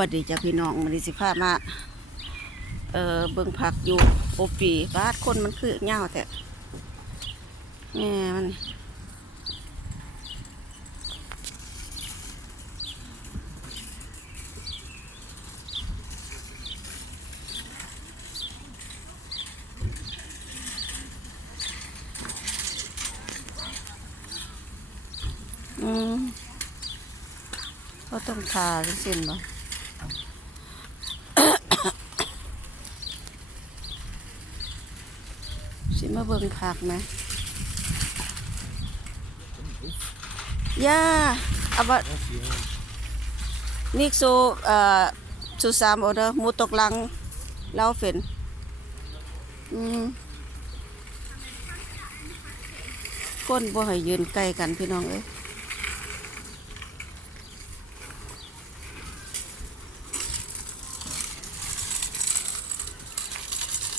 วัสดีจ้ะพี่น้องมันดีสิพามาเอ่อเบิ่งผักอยู่โอปีบ้านคนมันคือเงาแต่แม่มันอืมก็ต้องทาเส้นบ่ มาเบิ่งผักนะย่าอาบะนี่สูเอ่อสูสามออเดอร์มูตกลังเล่าเฟนอืมก้นบ่ให้ยืนใกล้กันพี่น้องเอ้ยวิเศษบากันโอเดอร์ปนโอเดอร์ดีเดเนมจัดจิเป็นไรพิเศษเนมเนมดอกตั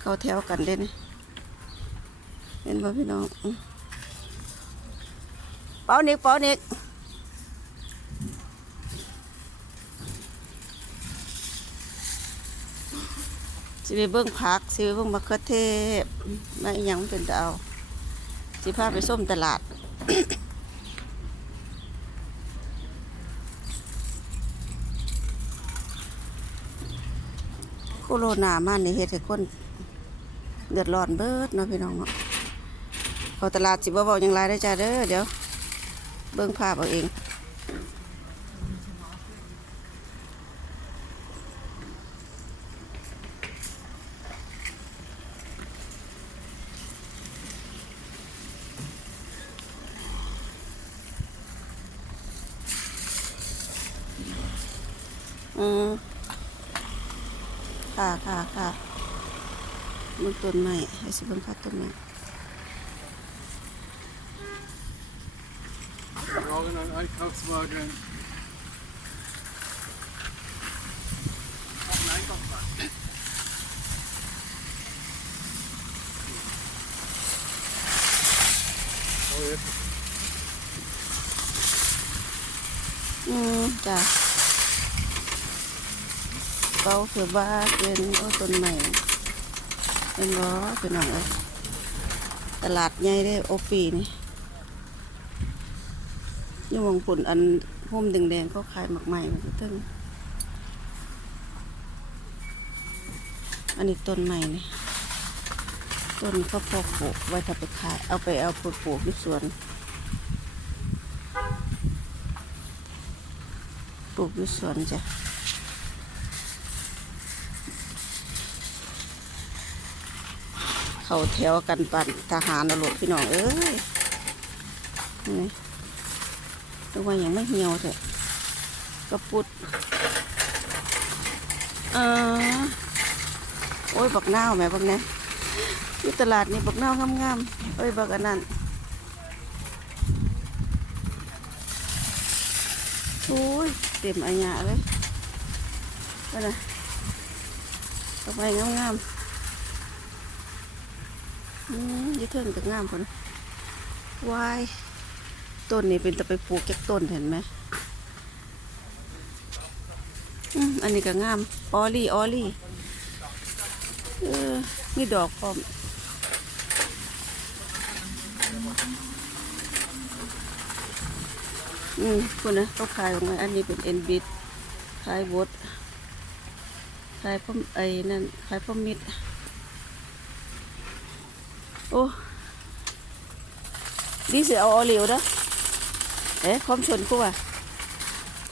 เข้าแถวกันเด้นเห็นป่พี่น้องเป้านิกเป้านิกสิไปเบิ้งผักสิไปเบิ้งมะเขือเทศมาอีหยังเป็นดาวสิพาไปส้มตลาดโคโรนามาในเฮ็ดให้คน เดือดร้อนเบิดเนาะพี่น้องเนาะเขาตลาดสิบ่เว้าหยังไรได้อจ้าเด้อเดี๋ยว เบิ่งภาพเอาเองอืมค่ะค่ะค่ะ เบิ่งต้นไม้ให้สิเบิ่งค่ะต้นไม้ Morgen an Einkaufswagen. Auf den Einkaufswagen. Oh, jetzt. อืมจ้ะเป้าเสือบ้าเป็นโอ้ต้นไม้ เป็นบ่เป็นหนังเอ้ยตลาดใหญ่ได้โอปีนี่ยังมองผลอันพุ่มแดงๆเขาขายหมักใหม่มันก็ตึงอันนี้ต้นใหม่นี่ต้นเขาพอปลูกไว้ถ้าไปขาย เอาไปเอาไปปลูกที่สวนปลูกอยู่สวนจ้ะ เขาแถวกันปั่นทหารนะลูกพี่น้องเอ้ยนี่ตัวยังไม่เหี่ยวเถอะกระปุดเออโอ้ยบักนาวแม่บักแน่ที่ตลาดนี่บักนาวงามๆเอ้ยบักอันนั้นโอ้ยเต็มอันยะเลยก็นะทำไมงามๆอืมอ ยี่เทิงก็งามคนวายต้นนี้เป็นตะไปปลูกจากต้นเห็นไหมอืมอันนี้ก็งาม ออลี่ ออลี่ เออ มีดอกพร้อมอืมคุณนะเขาขายของไงอันนี้เป็นเอ็นบิดขายบดขายพ่อมไอ้นั่นขายพ่อมิด โอ้ดีสิเอาออเหลวเด้อเอ๊ะความชนกูอะ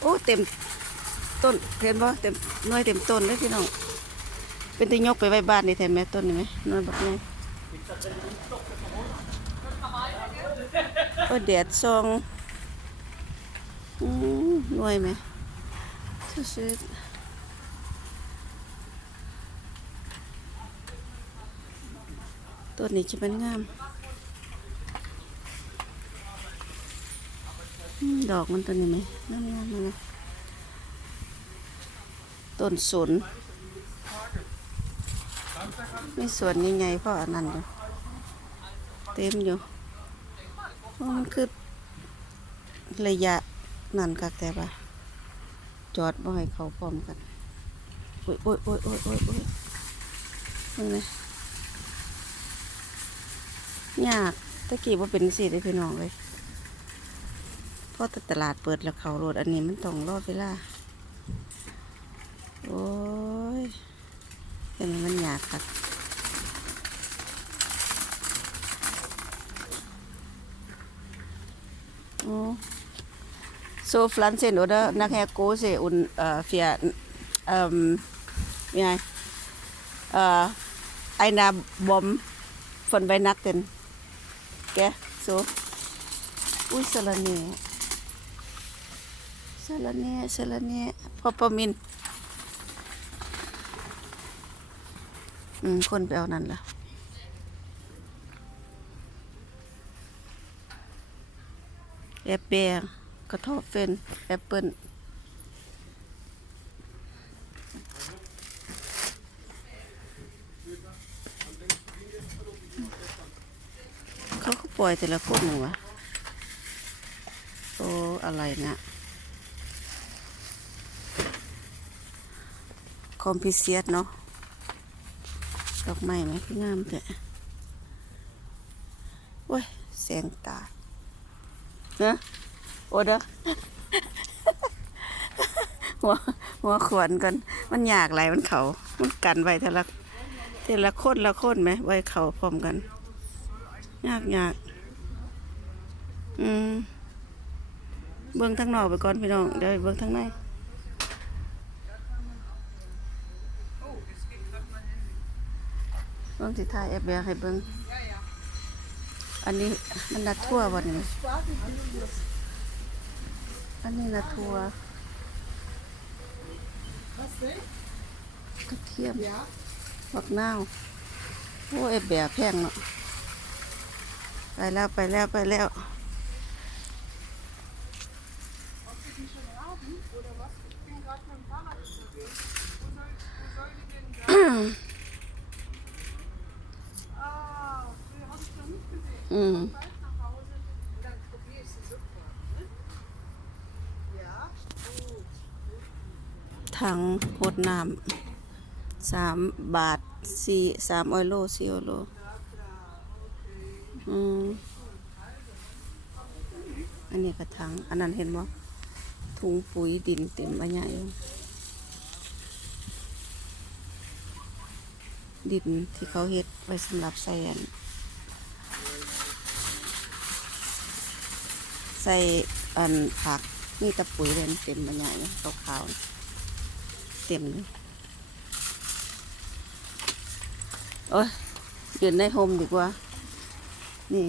โอ้เต็มต้นเห็นบ่เต็มน่วยเต็มต้นเลยพี่น้องเป็นตัวยกไปไว้บ้านนี่แทนแม่ต้นนี่ไหมน่วยแบบนี้โอ้แดดซองอืมน่วยไหม Das ist ตัวนี้จะเป็นงาม ดอกมันตัวนี้ไหมงามงามงามต้นสนมีสวนยังไงพ่ออันนั้นอยู่เต็มอยู่มันคือระยะนั่นคักแต่ว่าจอดบ่ให้เขาพร้อมกัน โอ้ยโอ้ยโอ้ยโอ้ยโอ้ยโอ้ยมึงนะ ยากตะกี้ว่าเป็นสิได้พี่น้องเลยเพราะตตลาดเปิดแล้วเขาโรดอันนี้มันต้องรอเวลาโอ้ยเป็นมันยากครับโอ้ so pflanzen oder nachher große und äh, für ähm, wie heißt, äh, einer Bomb von Weihnachten. แกโซอุ้ยสละเน่สละเน่สละเน่พอปอมินอืมคนไปเอานั่นละแอปเปิลกระทบเฟนแอปเปิลเขาก็ ปล่อยแต่ละคนหนึ่งวะโอ้อะไรนะคอมพิเซียตเนาะดอกไม้ไหมคืองามแต่โอ้ยแสงตาเนะโอเด้อหัวหัวขวนกัน มันยากไหลายมันเขา มันกันไว้แต่ละแต่ละคนละคนไหมไว้เขาพร้อมกัน ยากยาก อืมเบื้องทั้งนอกไปก่อนพี่น้องเดี๋ยวเบื้องทั้งในเบื้องสิทาแอบแบกให้เบื้องอันนี้มันนัดทั่ววันนี้อันนี้นะทัวกระเทียมบักนาวโอ้เอฟแบบแพงเนาะไปแล้วไปแล้วไปแล้ว ถังหดน้ำสามบาทสี่สามออยโลสี่ออยโลอืมอันนี้กระถัง อันนั้นเห็นบ่ ถุงปุ๋ยดินเต็มอันใหญ่อยู่ดินที่เขาเฮ็ดไว้สำหรับใส่อันใส่อันผักนี่ตะปุ๋ยเลยเต็มอันใหญ่อยู่ขาวๆเต็มเลยโอ้ยยืนในโฮมดีกว่า นี่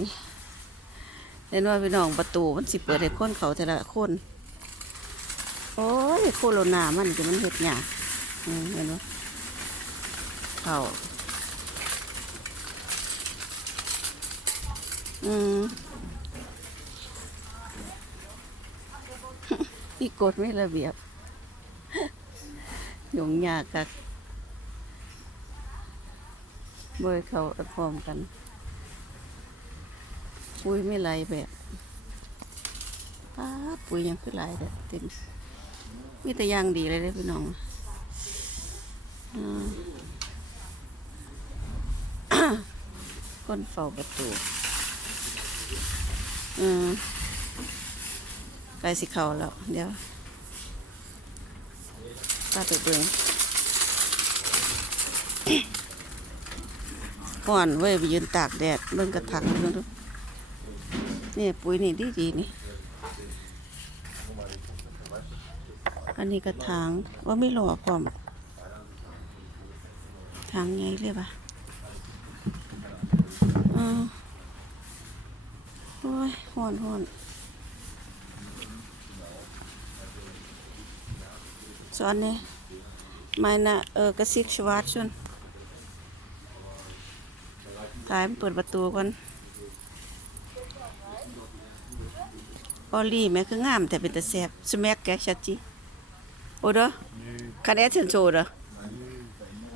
เห็นว่าพี่น้องประตูมันสิเปิดให้คนเขาแต่ละคน โอ้ยโคโรนามันจะมันเห็ดหยากอืมเห็นว่าเขาอืมพี่กดไม่ระเบียบหยุ่งยากกักเบยเขาพร้อมกัน ปุ๋ยไม่ไหลแบบป้าปุ๋ยยังคือไหลแต่เต็ม มีแต่ยางดีเลยเด้พี่น้องอคนเฝ้าประตูอืมใกล้สิเขาแล้ว เดี๋ยวป้าไปเบิ่งห่อนเว้ยไปยืนตากแดดเบิ่งกระถางเบิ่งดูนี่ปุ๋ยนี่ดีดีนี่ อันนี้กระถางว่าไม่หล่อพร้อมถางไงเรียกว่าอือโอ้ยห่อนห่อนโซอนเนี่ meine äh, Gesicht schwarz schon ถ่ายมันเปิดประตูก่อนออลี่แม่คืองามแต่เป็นต่แซบสม็กแกชัดจิ โอ้เด้อคะแนนเชิญโชว์เด้อ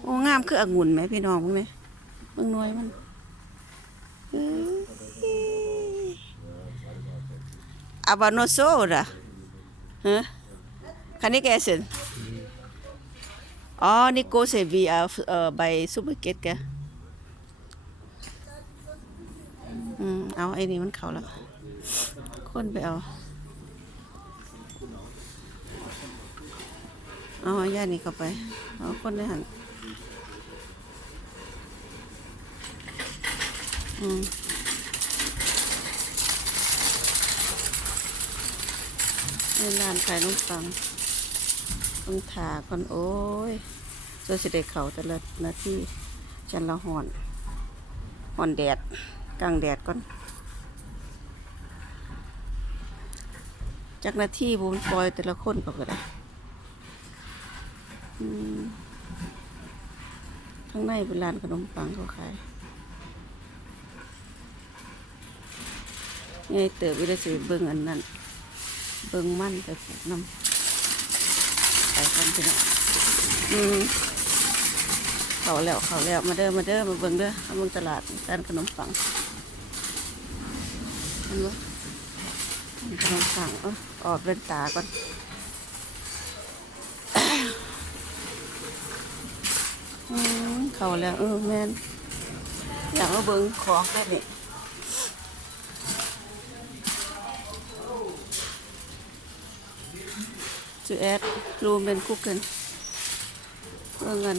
โอ้งามคือองุ่นแม่พี่น้องมึงแม่มึงหน่วยมันเอ้ยอาบานโซเด้อฮะคันนี้แกเสินอ๋อนี่โกเซวีอ่าเอ่อใบซูเปอร์เกตแกอืมเอาไอ้นี่มันเขาแล้วคนไปเอา เอาย่านี่เข้าไป เอาคนได้หันอืมในร้านขายนมปังต้องถาก่อนโอ้ยเจอสิได้เขาแต่ละนาทีฉันละหอนหอนแดดกลางแดดก่อน จากหนาที่บุญปล่อยแต่ละคนก็ได้อืม ข้างในเป็นร้านขนมปังเขาขายไงเติบวิได้สิเบิ่งอันนั้น เบิ่งมันไปปลูกน้ำไปกันพี่น้องอืมเขาแล้วเขาแล้วมาเด้อมาเด้อมาเบิ่งเด้อมาเบิ่งตลาดร้านขนมปังเห็นบ่ขนมปังเออออกเป็นตาก่อน เข้าแล้ว เออแม่นอยากมาเบิ่งของแค่นี้จูแอดรูมเป็นคุกกันเพื่อเงิน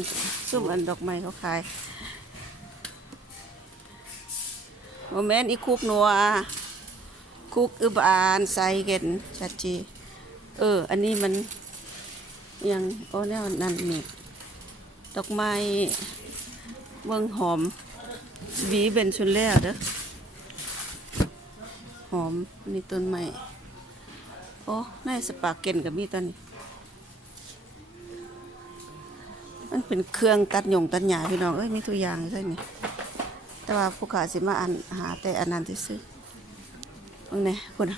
ซุ่มอันดอกไม้เขาขายโอแมนอีคุกนัวคุกอึบอานใส่เกนชัดจีเออ อันนี้มันยังโอ้แนวนั่นนี่ดอกไม้ เบิ่งหอมหวีเป็นชุนแล้วเด้อหอมอันนี่ต้นไม้โอ้ในสปาเกนกับมีต้นนี้มันเป็นเครื่องตัดหยงตัดหญ้าพี่น้องเอ้ยมีตัวอย่างใช่ไหมแต่ว่าผู้ขาสิมาอันหาแต่อันนั้นที่ซื้อๆเบิ่งแหนคุณ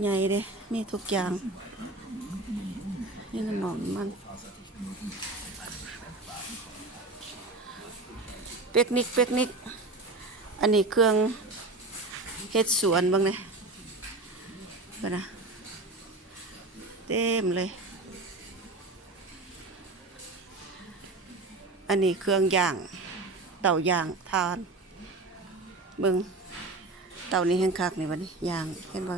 ใหญ่เด้มีทุกอย่างนี่น้ำหองมัน เปิกนิกเปิกนิก อันนี้เครื่องเฮ็ดสวนบ้างเลยก็นะเต็มเลย อันนี้เครื่องย่าง เต่าย่างทานเบิงเต่านี้แห้งคักนี่บันี้ย่างเห็นบ่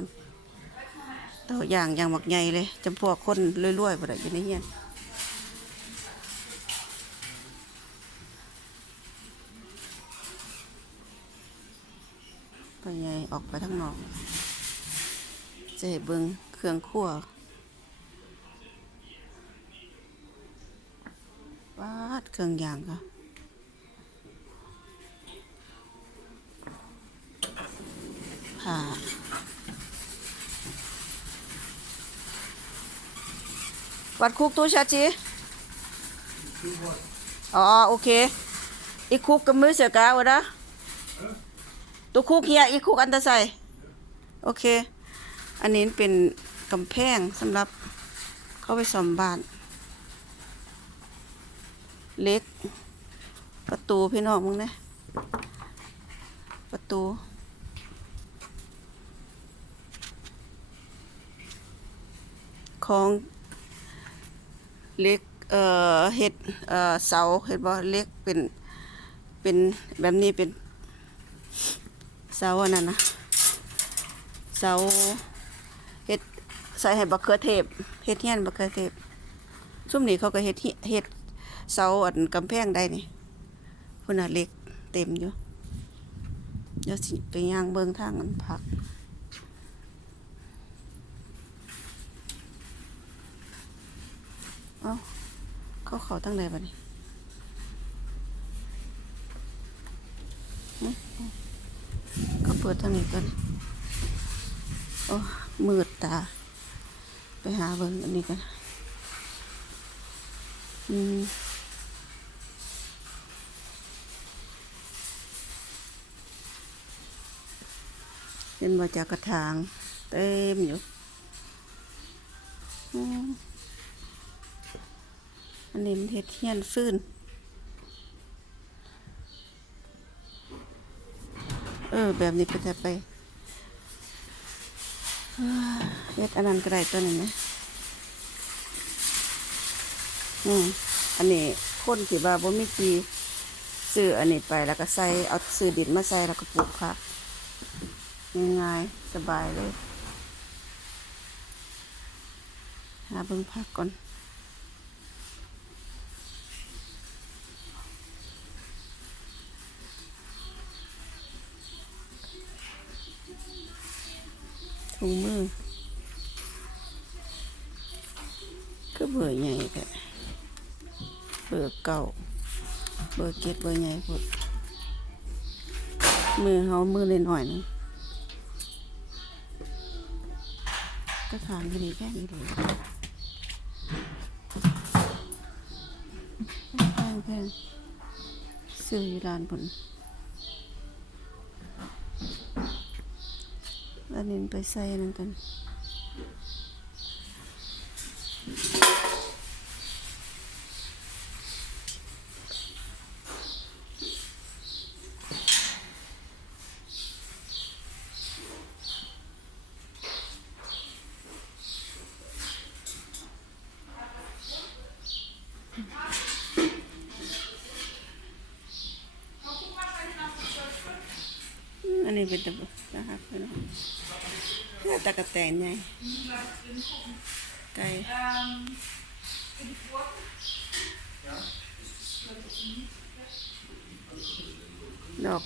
เต่าย่างย่างหมักใหญ่เลยจำพวกคนรวยๆบ่ได้อยู่ในเฮียน ออกไปทางนอกจะให้เบิงเครื่องครัววาดเครื่องยางค่ะผ่าวัดคุกตู้ชาจีอ๋อ โอเค อีกคุกกับมือเสือกาวนะ ตัวคุกเฮียอีกคุกอันตะใส่โอเค อันนี้เป็นกำแพงสำหรับเข้าไปซ่อมบ้าน เล็ก ประตูพี่น้องมึงนะ ประตูของเล็กเอ่อเฮ็ดเอ่อเสาเฮ็ดบ่เล็กเป็นเป็นแบบนี้เป็น สาอันนั้นนะเสาเฮ็ดใส่ให้บักเขือเทศเฮ็ดเฮียนบักเขือเทศซุ่มนี้เขาก็เฮ็ดเฮ็ดเสาอันกำแพงได้นี่พุ่นน่ะเล็กเต็มอยู่เดี๋ยวสิไปย่างเบิ่งทางอันพักเอ้าเขาเขาตั้งใดบัดนี้ ก็เปิดทางนี้ก่อนโอ้มืดตา ไปหาเบิ่งอันนี้กันอืมเห็นมาจากกระถาง เต็มอยู่อันนี้มันเห็ดเฮียนฟื้น เออ แบบนี้ไปแต่ไปเอ้อเฮ็ดอันนั้นก็ได้ตัวนี้นะอืมอันนี้คนที่ว่าบ่มีจีซื้ออันนี้ไปแล้วก็ใส่เอาซื้อดินมาใส่แล้วก็ปลูกผักง่ายๆสบายเลยหาเบิ่งผักก่อน ถุงมือก็เบอร์ใหญ่แท้เบอร์เก่าเบอร์เก็ดเบอร์ใหญ่พุดมือเฮามือเล่นหน่อยนึงก็ถามอยู่นี่แค่นี้เลยแพงแพงซื้ออยู่ร้านผล อันนี้ไปใส่นั่นกัน อันนี้เป็นตะบุนะครับพี่น้องเนี่ยตะกะแตนใหญ่ ไก่ดอก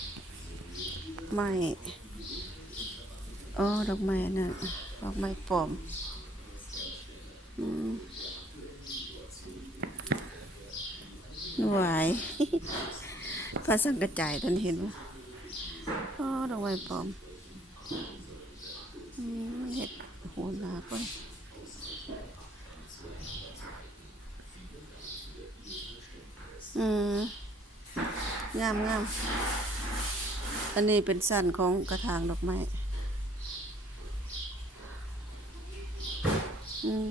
ไม้อ๋อดอกไม้อันนั่นดอกไม้ปลอมอืมหวายภาษากระจายท่านเห็นไหมอ๋อดอกไม้ปลอมอืมมันเห็ด โหนาก่อนอืมงามงามอันนี้เป็นสั้นของกระถางดอกไม้อืม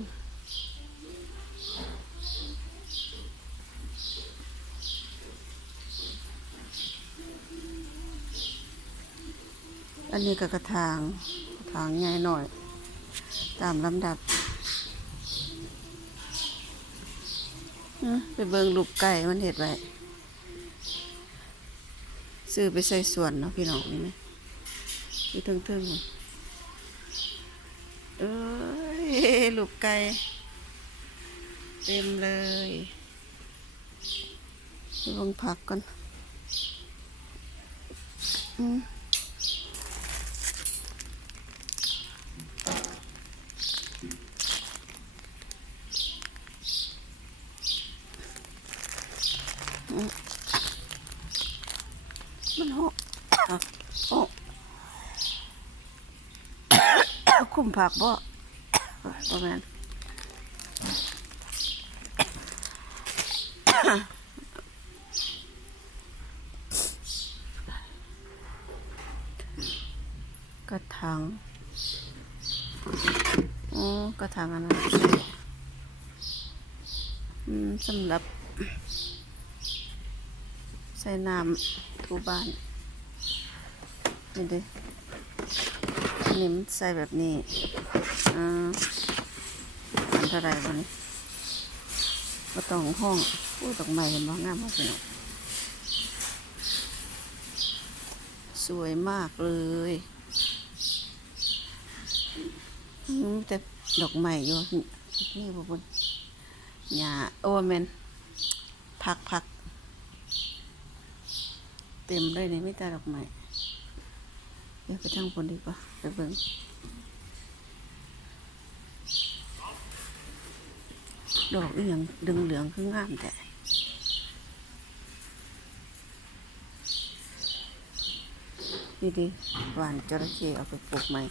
อันนี้ก็กระถางกระถางใหญ่หน่อย ตามลำดับไปเบิงลูกไก่มันเห็ดไว้ซื้อไปใส่สวนเนาะพี่น้องนี่ไหมอยู่เทิงๆเอ้ยลูกไก่เต็มเลยไปลงผักก่อนอืม มันหกอะโอ้คุม ผักบ่ประมาณกระถางอ๋อกระถางอันนั้นสำหรับ ใส่น้ำถูบ้านนี่ดิอั นนี้มันใส่แบบนี้อ่าอันเท่าไรบ้านี้ก็ต้องห้องพูดดอกไม้เห็นบ้างงามมากเลยสวยมากเลยอืมแต่ดอกไม้อยู่นี่บ่บนหญ้าโอ้แมนพักพักเต็มเลยในไม่ตาดอกไม้เดี๋ยวไปทางบนดีกว่า ไปเบิ่งดอกอีหยังดึงเหลืองคืองามแต่นี่ดิหวานจระเข้เอาไปปลูกใหม่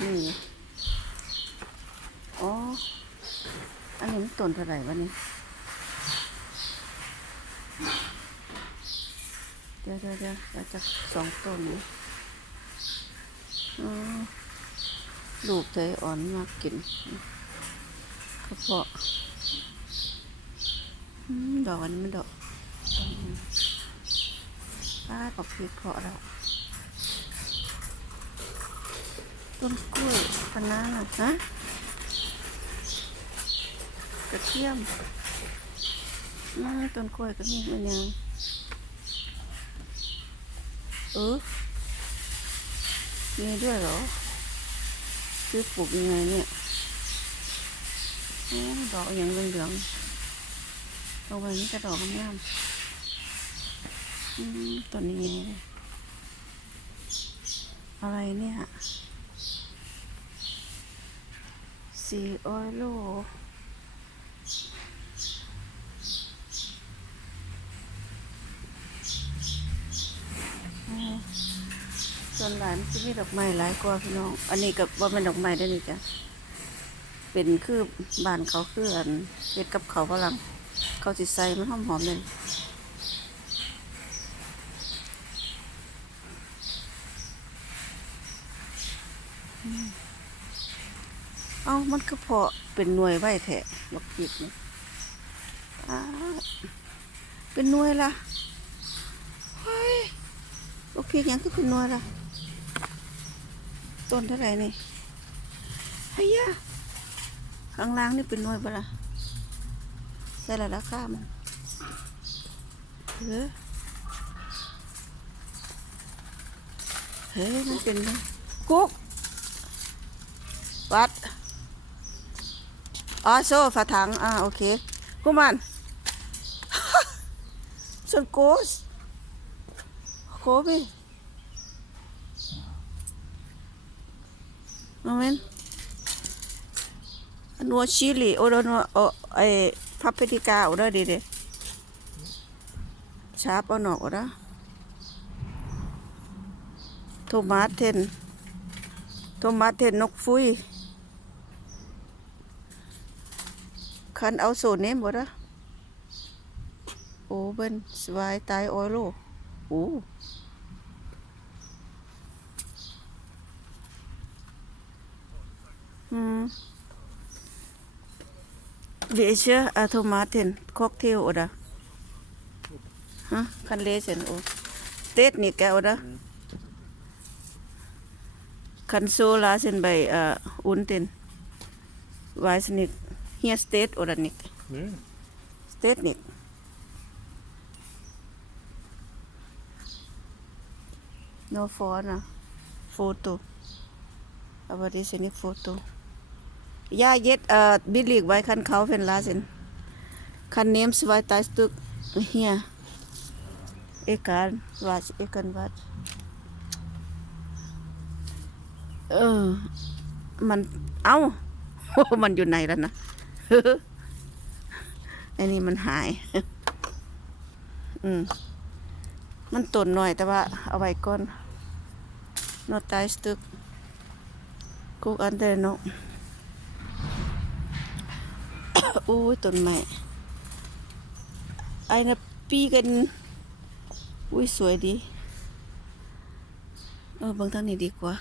นี่อ๋ออันห็นต้นเท่าไหร่วะนี่เดี๋ยวเดี๋ยวเดี๋ยวจะสองต้นนี้ ลูกเธออ่อนมากกินกระเพาะดอกอันนี้มันดอกป้าดอกพริกเพาะแล้วต้นกล้วยคะน้าน่ะฮะกระเทียมน่าต้นกล้วยก็มีมันยังเออ มีด้วยเหรอคือปลูกยังไงเนี่ยอดอกอย่างเหลืองๆเอาไว้นี่ก็ดอกงามอืมต้นนี้อะไรเนี่ยสีออยโลอ๋อ ส่วนหลายมันจะมีดอกไม้หลายกว่าพี่น้อง อันนี้กับว่าเป็นดอกไม้ได้นี่จ้ะ เป็นคือบ้านเขาคืออันเฮ็ดกับเขาวฝรั่งเขาสิใส่มันหอมๆเลยเอ้ามันก็พอเป็นหน่วยไว้แท้บักจิกนี่อ้าเป็นหน่วยละเฮ้ยบักพริกยังก็เป็นหน่วยละ ต้นเท่าไหร่นี่เฮียข้างล่างนี่เป็นหน่วยปะล่ะใส่ละราคามันเฮ้ยเฮ้ยมันเป็นไงกุ๊กวัดอ๋อโซ่ฝาถังอ่าโอเคกูมันส่วนโกสโคบี โมเมนนัวชิลีโอโดนัวโอไอพับเพติกาโอเดดีเดชาปเอาหนอกโอเดโทมาเทนโทมาเทนนกฟุยคันเอาโซนเนมบ่ละโอเบิ้นสวายตายออยโลโอ้อืม Welche Automaten Cocktail oder? Ha? Kann lesen. Oh. Steht nicht, gell, oder? Kann so lassen bei äh, unten. Weiß nicht. Hier steht oder nicht? Nee. Steht nicht. Nur vorne. Foto. Aber das ist nicht Foto. Ja, jetzt äh, billig, weil kann kaufen lassen. Kann nehmen zwei, drei Stück hier. Egal, was, egal was. เออมันเอ้ามันอยู่ไหนแล้วนะ อันนี้มันหาย อืม มันตนหน่อยแต่ว่าเอาไว้ก่อนโนตายสตึกกุกอันเดนโน อู้ยต้นไม้ไอ้นะปีกันอุ้ยสวยดี เออเบางทางนี้ดีกว่า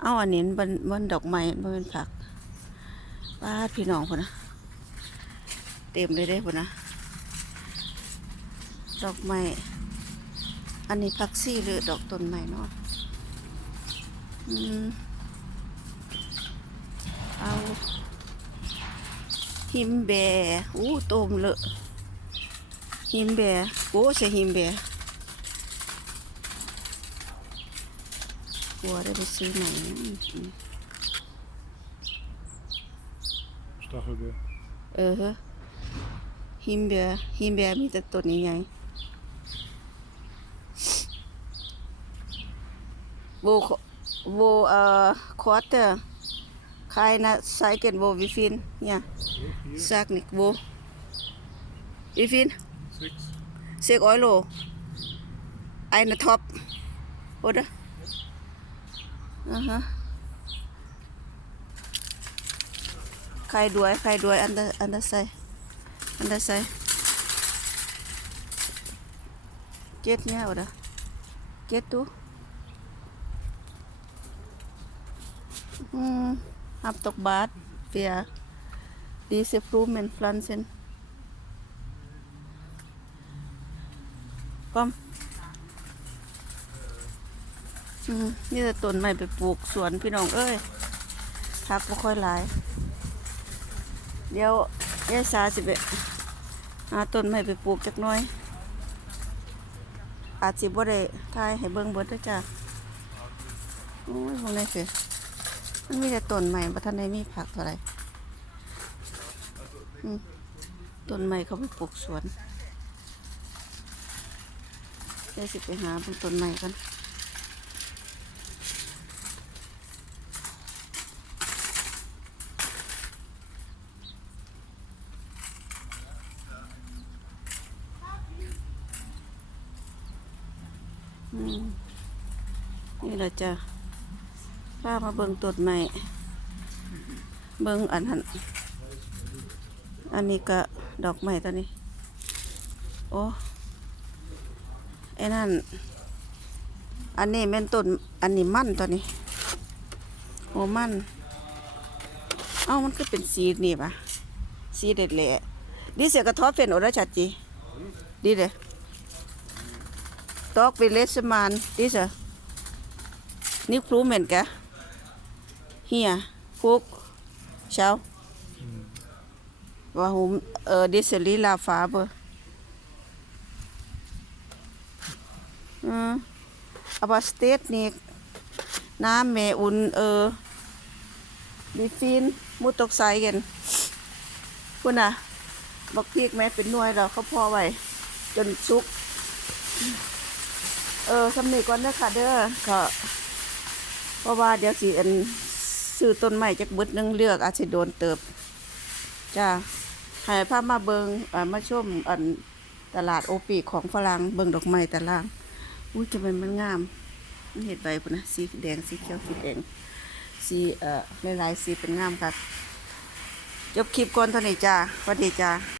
เอาอันนี้มันมันดอกไม้มันเป็นผักป้าดพี่น้องพนนะ เต็มเลยเด้พนนะ ดอกไม้ อันนี้ผักซี่หรือดอกต้นไม้เนาะอืม เอา หิมแบอู้โตมเลอะหิมแบโอ้ใช่หิมแบกลัวได้ไปซื้อใหม่นะอืม Stachelbeer. เออฮะหิมแบหิมแบมีแต่ต้นใหญ่ๆโบโบเอ่อควอเตอร์ใครนะไซเกนโบวิฟินเนี่ย So, hier. ซากนิกโบวิฟิน Sechs. เซกออยโลไอนะท็อปโอดะอ่าฮะใครด้วยใครด้วยอันเดอร์อันเดอร์ไซอันเดอร์ไซเก็ตเนี่ย oder geht du hm hab doch Bad für diese Blumenpflanzen komm อืมนี่แต่ต้นไม้ไปปลูกสวนพี่น้องเอ้ยพักบ่ค่อยหลาย เดี๋ยวยายสาสิไปหาต้นไม้ไปปลูกจักน้อย อาจสิบ่ได้ทายให้เบิ่งเบิดเด้อจ้ะโอ้ยบ่ได้สิมันมีแต่ต้นใหม่บ่ทันได้มีผักเท่าไหร่ ต้นใหม่เขาไปปลูกสวนเดี๋ยวสิไปหาเบิ่งต้นใหม่กันอืมนี่แหละจ้ะพามาเบิ่งต้นใหม่เบิ่งอันหัน อันนี้ก็ดอกไม้ตัวนี้ โอ้ไอ้นั่น อันนี้เป็นต้น อันนี้มั่นตัวนี้ โอ้มั่น เอ้ามันก็เป็นสีนี่ปะสีเด็ดแหละดิเสียกระท้อเป็นโอราชัดจีดีเลย Dog will listen man diese nicht Blumen gell hier guck schau warum äh, diese lila Farbe hm. aber steht nicht Name und äh, wie viel muss doch sein คุณน่ะบักพริกแม่เป็นหน่วยแล้วเขาพอไว้จนสุก เออสำเนีก่อนเด้อค่ะเด้อก็เพราะว่าเดี๋ยวสิอันซื้อต้นไม้จักบึดนึงเลือกอาจสิโดนเติบ จ้า ให้พามาเบิงอ่ามาชมอันตลาดโอปีของฝรั่งเบิงดอกไม้ตลาดอุ้ยจะเป็นมันงามเห็ดใบพุ่นนะสีแดงสีเขียวสีแดงสีเอ่อหลายๆสีเป็นงามครับจบคลิปก่อนเท่านี้จ้าสวัสดีจ้า